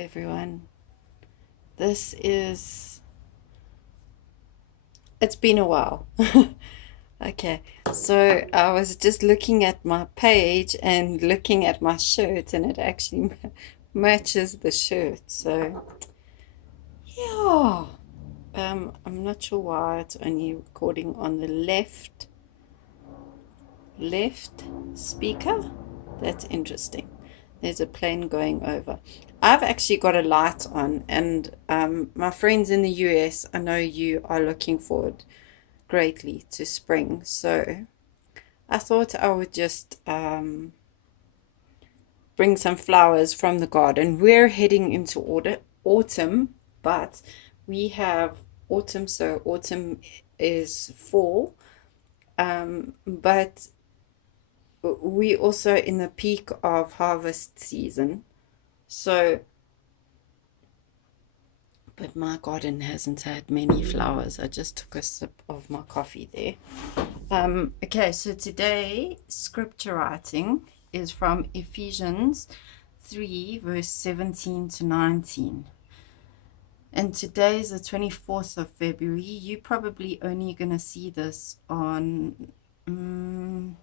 Everyone. This is, it's been a while. Okay, so I was just looking at my page and looking at my shirt, and it actually matches the shirt. So, yeah, I'm not sure why it's only recording on the left speaker. That's interesting. There's a plane going over. I've actually got a light on, and my friends in the US, I know you are looking forward greatly to spring. So I thought I would just bring some flowers from the garden. We're heading into autumn, but we have autumn, so autumn is fall. But we also in the peak of harvest season. So, but my garden hasn't had many flowers. I just took a sip of my coffee there. Okay, so today scripture writing is from Ephesians 3, verse 17 to 19. And today is the 24th of February. You're probably only going to see this on the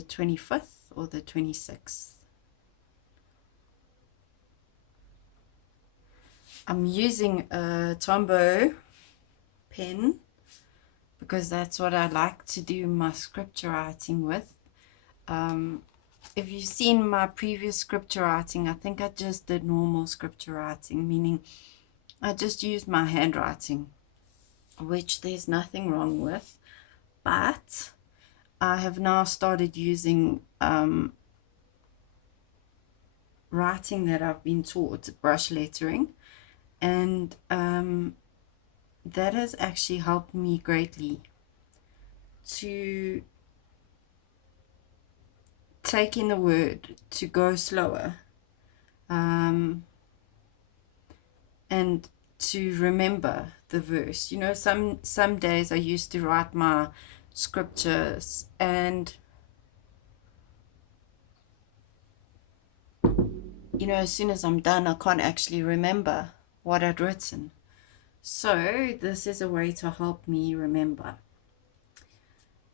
25th or the 26th. I'm using a Tombow pen because that's what I like to do my scripture writing with. If you've seen my previous scripture writing, I think I just did normal scripture writing, meaning I just used my handwriting, which there's nothing wrong with. But I have now started using writing that I've been taught, brush lettering, and that has actually helped me greatly to take in the word, to go slower, and to remember the verse. You know, some days I used to write my scriptures, and you know, as soon as I'm done, I can't actually remember what I'd written. So this is a way to help me remember.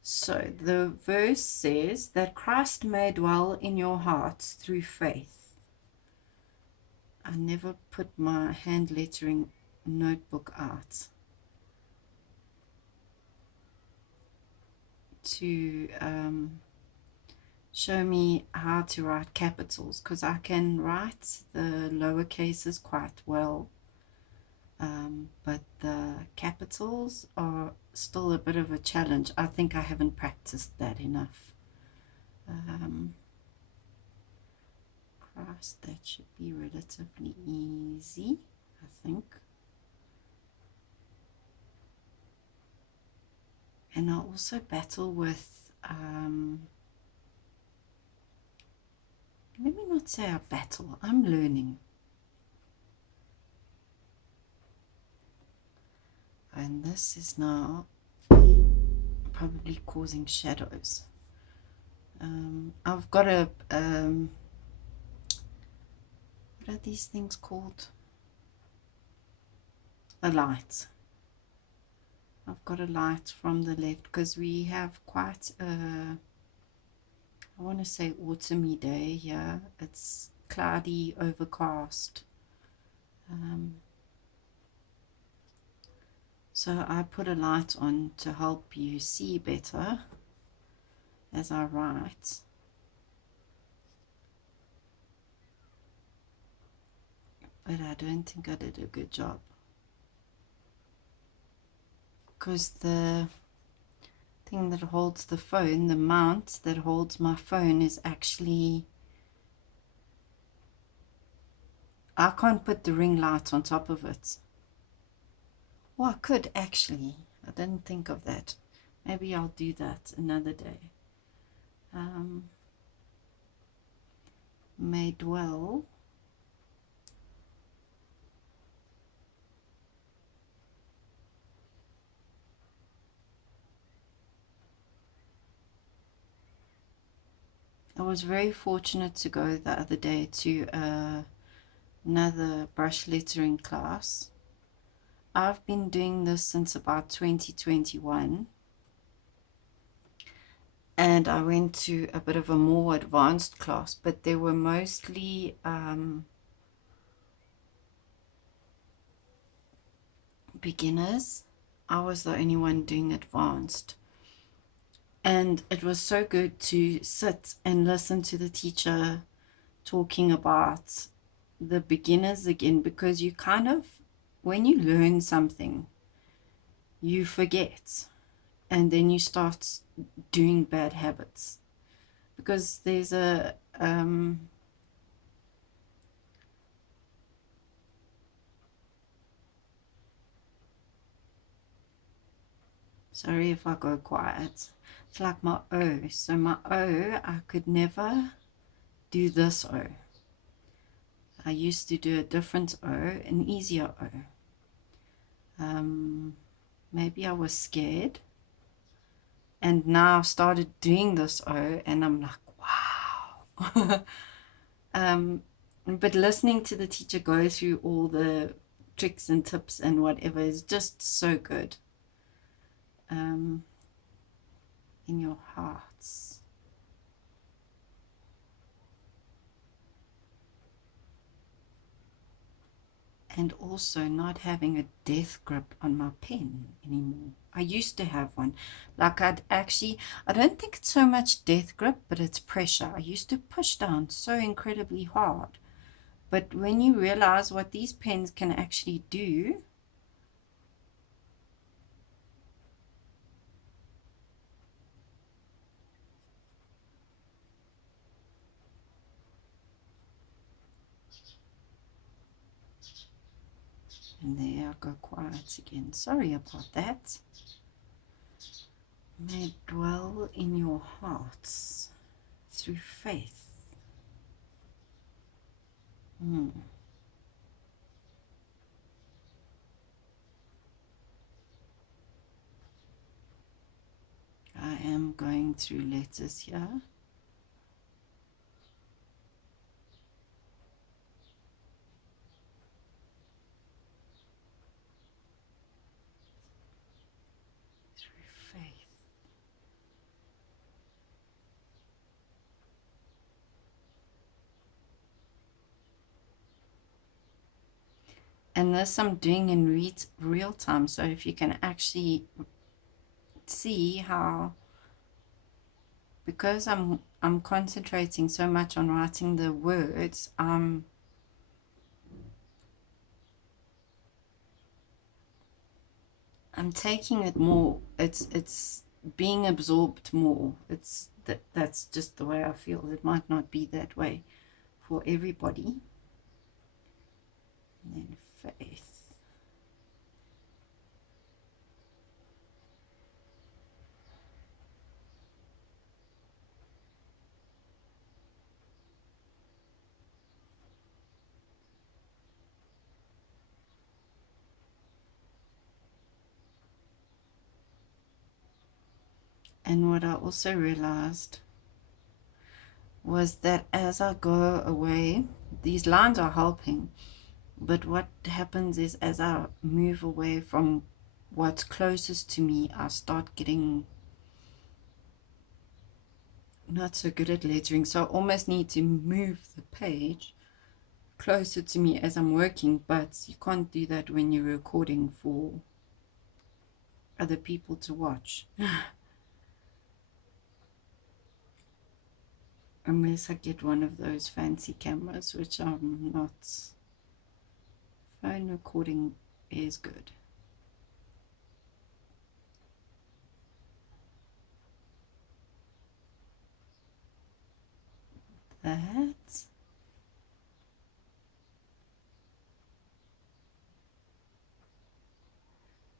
So the verse says that Christ may dwell in your hearts through faith. I never put my hand lettering notebook out to show me how to write capitals, because I can write the lower cases quite well, but the capitals are still a bit of a challenge. I think I haven't practiced that enough. Christ, that should be relatively easy, I think. And I also battle with, let me not say I battle, I'm learning. And this is now probably causing shadows. I've got a, what are these things called? A light. I've got a light from the left because we have quite a, I want to say autumny day here. It's cloudy, overcast. So I put a light on to help you see better as I write. But I don't think I did a good job, because the thing that holds the phone, the mount that holds my phone, is actually, I can't put the ring light on top of it. Well, I could actually. I didn't think of that. Maybe I'll do that another day. May dwell. I was very fortunate to go the other day to a another brush lettering class. I've been doing this since about 2021, and I went to a bit of a more advanced class, but they were mostly beginners. I was the only one doing advanced, and it was so good to sit and listen to the teacher talking about the beginners again, because you kind of, when you learn something, you forget, and then you start doing bad habits, because there's a sorry if I go quiet. It's like my O. So my O, I could never do this O. I used to do a different O, an easier O. Maybe I was scared. And now I've started doing this O, and I'm like, wow. But listening to the teacher go through all the tricks and tips and whatever is just so good. In your hearts. And also not having a death grip on my pen anymore. I used to have one. Like I don't think it's so much death grip, but it's pressure. I used to push down so incredibly hard. But when you realize what these pens can actually do, and there I go quiet again. Sorry about that. May dwell in your hearts through faith. I am going through letters here. Through faith. And this I'm doing in real time, so if you can actually see how, because I'm concentrating so much on writing the words, I'm taking it more, it's being absorbed more. That's just the way I feel. It might not be that way for everybody. And then faith. And what I also realized was that as I go away, these lines are helping, but what happens is as I move away from what's closest to me, I start getting not so good at lettering, so I almost need to move the page closer to me as I'm working, but you can't do that when you're recording for other people to watch. Unless I get one of those fancy cameras, which I'm not. Phone recording is good. That.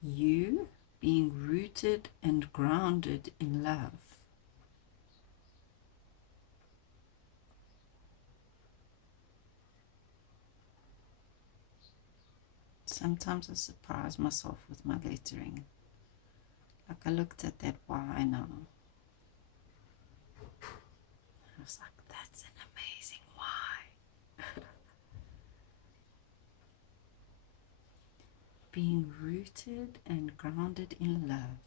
You being rooted and grounded in love. Sometimes I surprise myself with my lettering. Like I looked at that Y now. I was like, that's an amazing Y. being rooted and grounded in love.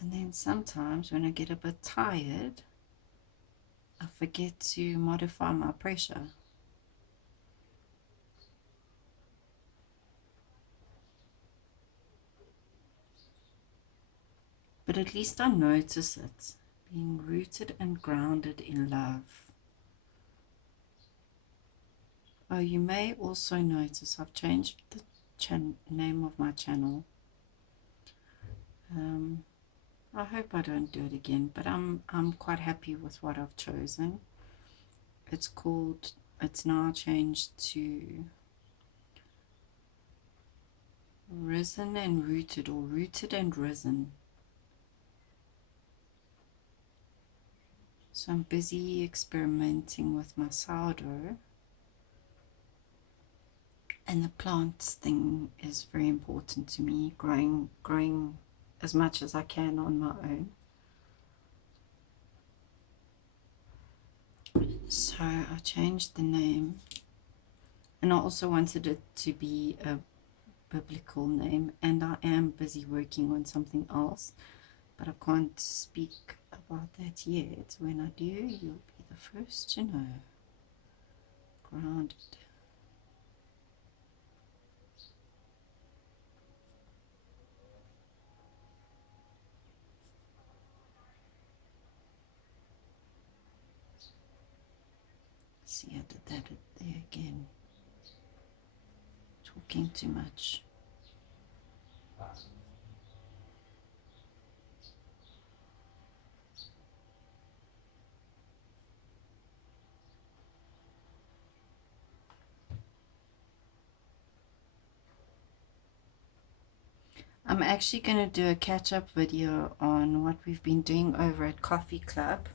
And then sometimes when I get a bit tired, I forget to modify my pressure. But at least I notice it, being rooted and grounded in love. Oh, you may also notice I've changed the name of my channel. I hope I don't do it again, but I'm quite happy with what I've chosen. It's now changed to Risen and Rooted, or Rooted and Risen. So I'm busy experimenting with my sourdough, and the plants thing is very important to me, growing as much as I can on my own. So I changed the name, and I also wanted it to be a biblical name, and I am busy working on something else, but I can't speak about that yet. When I do, you'll be the first to know. Grounded. See, I did that there again. Talking too much. I'm actually going to do a catch-up video on what we've been doing over at Coffee Club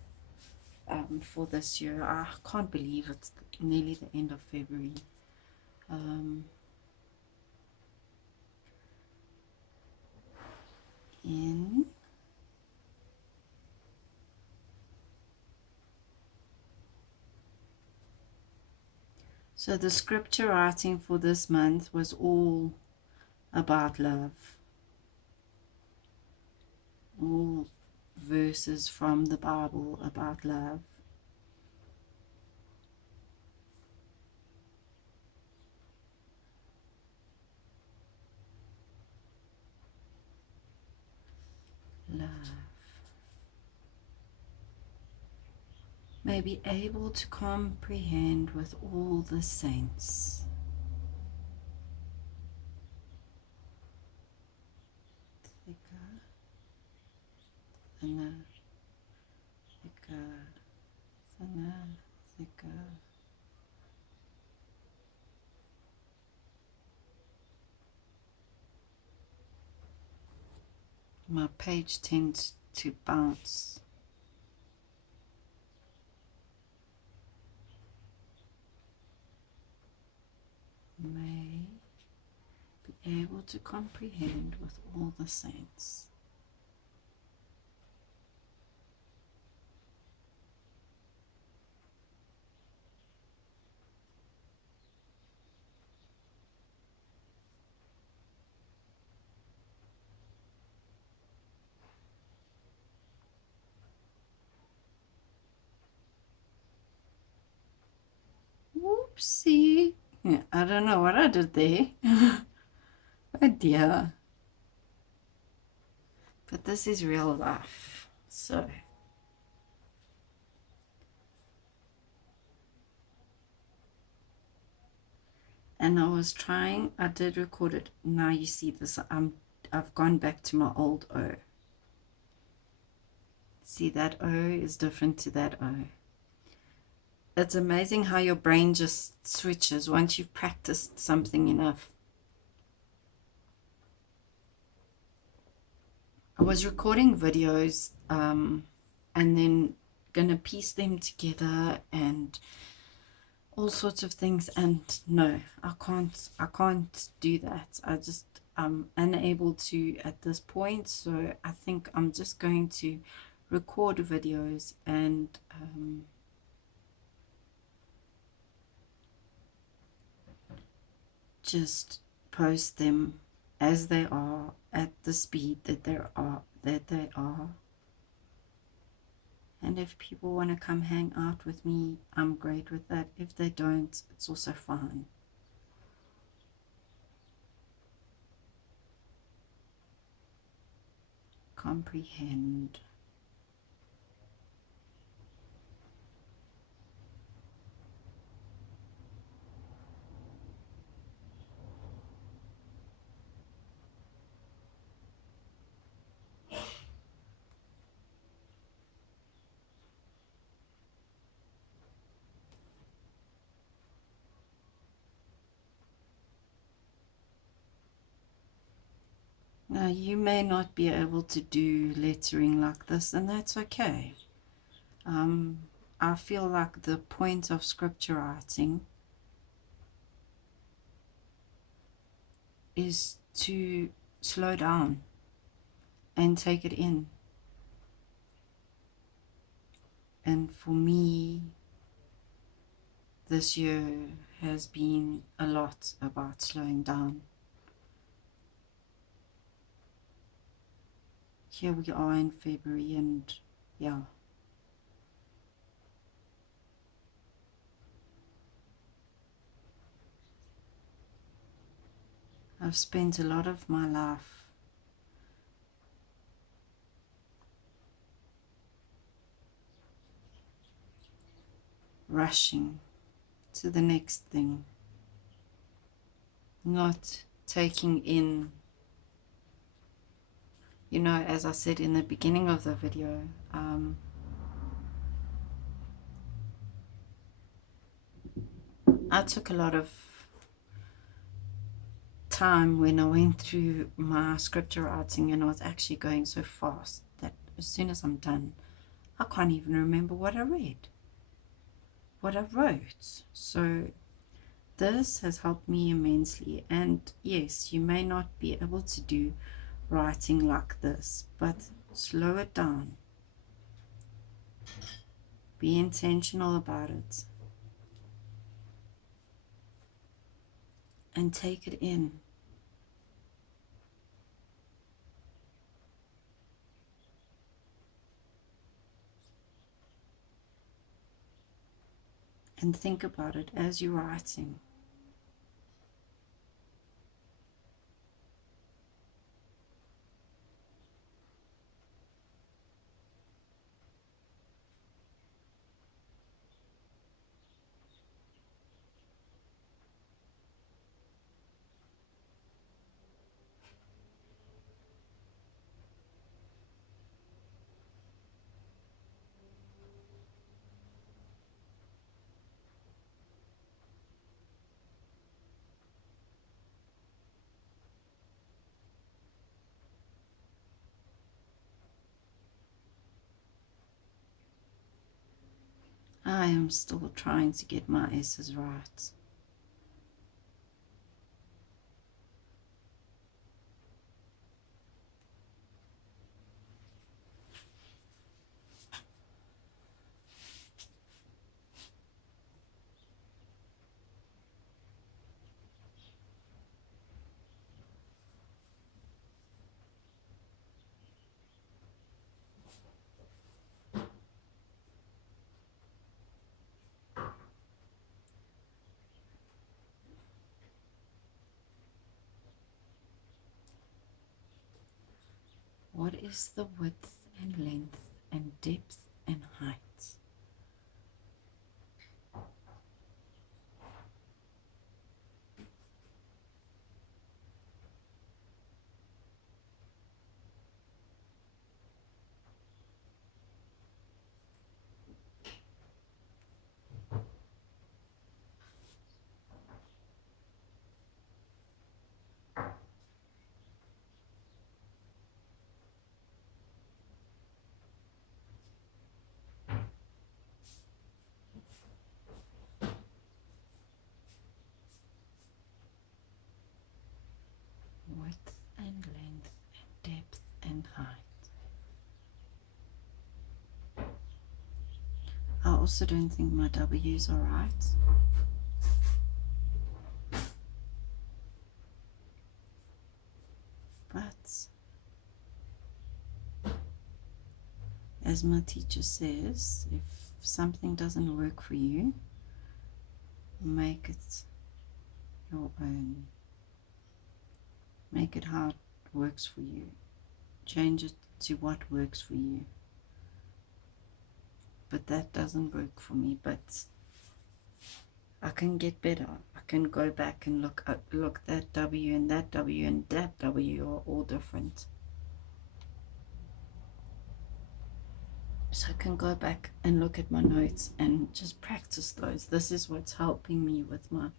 for this year. I can't believe it's nearly the end of February. So the scripture writing for this month was all about love. All verses from the Bible about love. Love. May be able to comprehend with all the saints. Thicker, thinner, thicker, thinner, thicker. My page tends to bounce. May be able to comprehend with all the saints. Whoopsie. Yeah, I don't know what I did there. Oh dear. But this is real life. So, and I did record it. Now you see this, I've gone back to my old O. See, that O is different to that O. It's amazing how your brain just switches once you've practiced something enough. I was recording videos and then gonna piece them together and all sorts of things, and no, I can't do that. I'm unable to at this point, so I think I'm just going to record videos and just post them as they are at the speed that they are. And if people want to come hang out with me, I'm great with that. If they don't, it's also fine. Comprehend. Now, you may not be able to do lettering like this, and that's okay. I feel like the point of scripture writing is to slow down and take it in. And for me, this year has been a lot about slowing down. Here we are in February, and yeah. I've spent a lot of my life rushing to the next thing, not taking in, you know, as I said in the beginning of the video, I took a lot of time when I went through my scripture writing, and I was actually going so fast that as soon as I'm done, I can't even remember what I read, what I wrote. So this has helped me immensely. And yes, you may not be able to do writing like this, but slow it down. Be intentional about it. And take it in. And think about it as you're writing. I am still trying to get my S's right. is the width and length and depth and height? Width and length and depth and height. I also don't think my W's are right. But as my teacher says, if something doesn't work for you, make it your own. Make it how it works for you. Change it to what works for you. But that doesn't work for me. But I can get better. I can go back and look, that W and that W and that W are all different. So I can go back and look at my notes and just practice those. This is what's helping me with my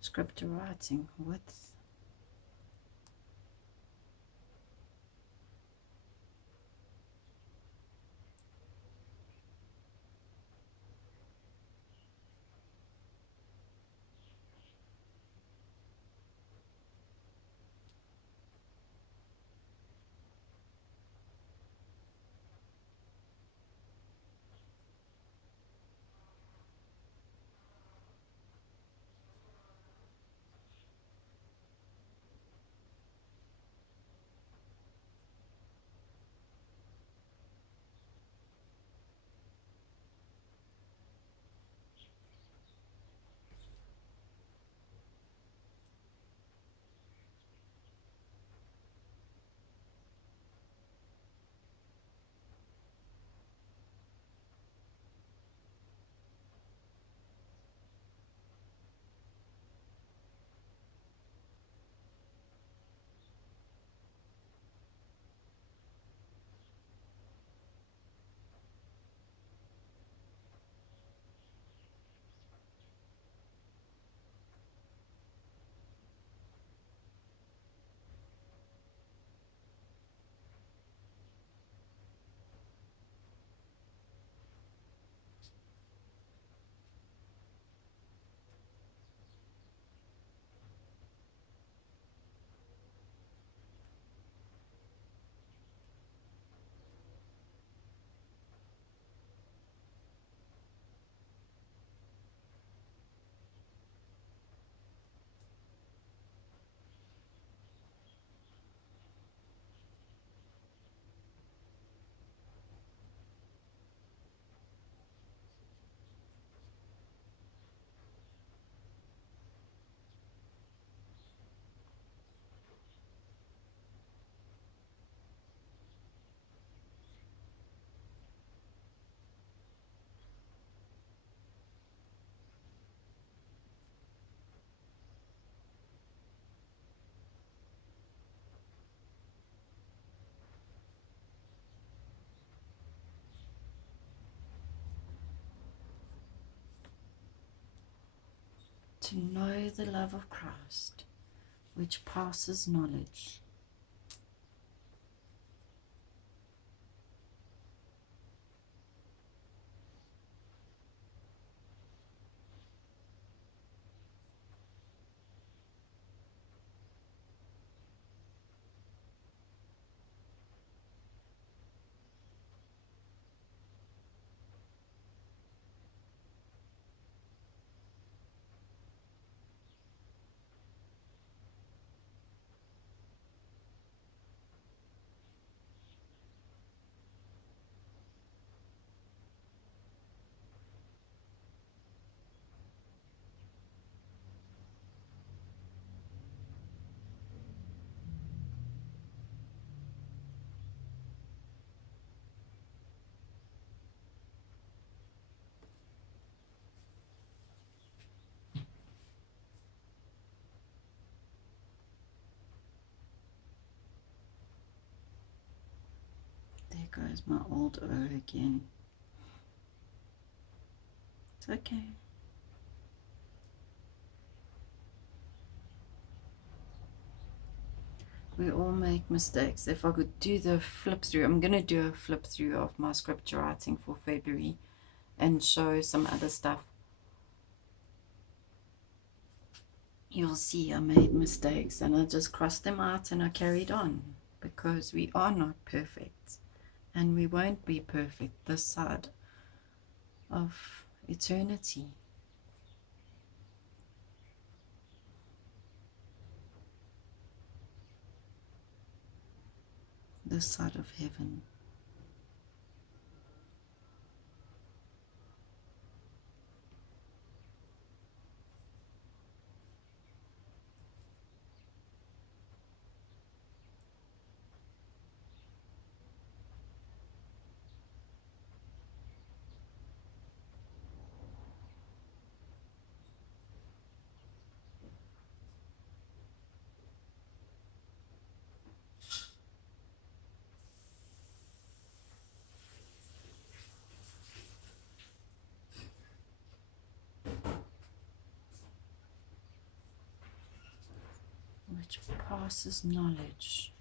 scripture writing. To know the love of Christ, which passes knowledge. goes my old O again. It's okay. We all make mistakes. If I could do the flip through, I'm going to do a flip through of my scripture writing for February and show some other stuff. You'll see I made mistakes and I just crossed them out and I carried on, because we are not perfect and we won't be perfect this side of eternity. This side of heaven. Which passes knowledge.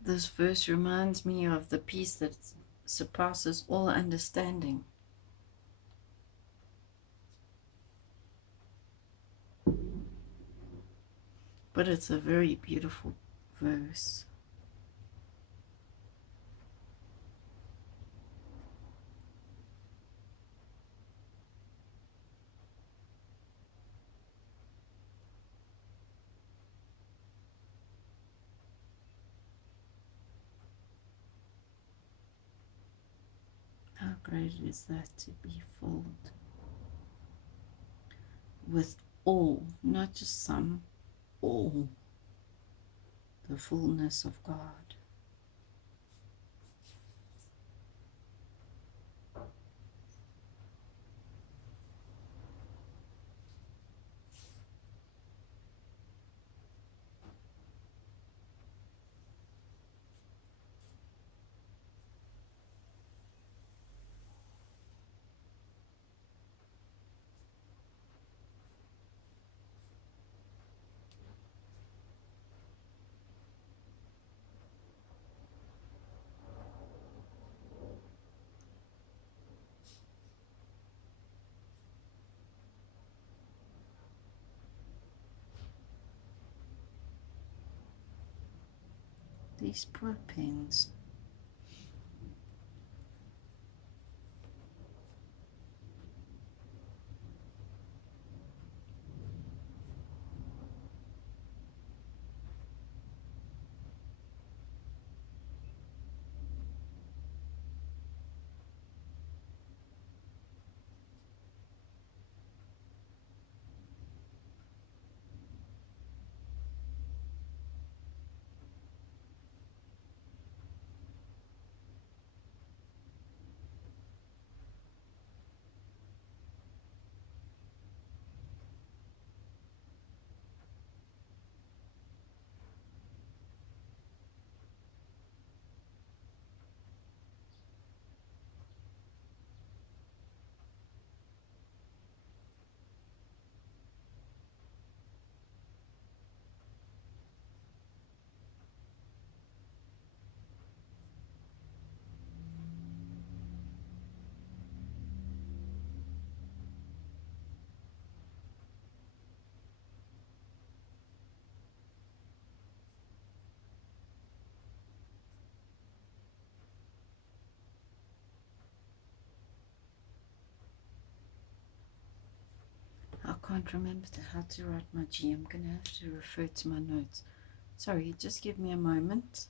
This verse reminds me of the peace that surpasses all understanding. But it's a very beautiful verse. great is that to be filled with all, not just some, all the fullness of God. These poor pens. I can't remember how to write my G. I'm going to have to refer to my notes. Sorry, just give me a moment.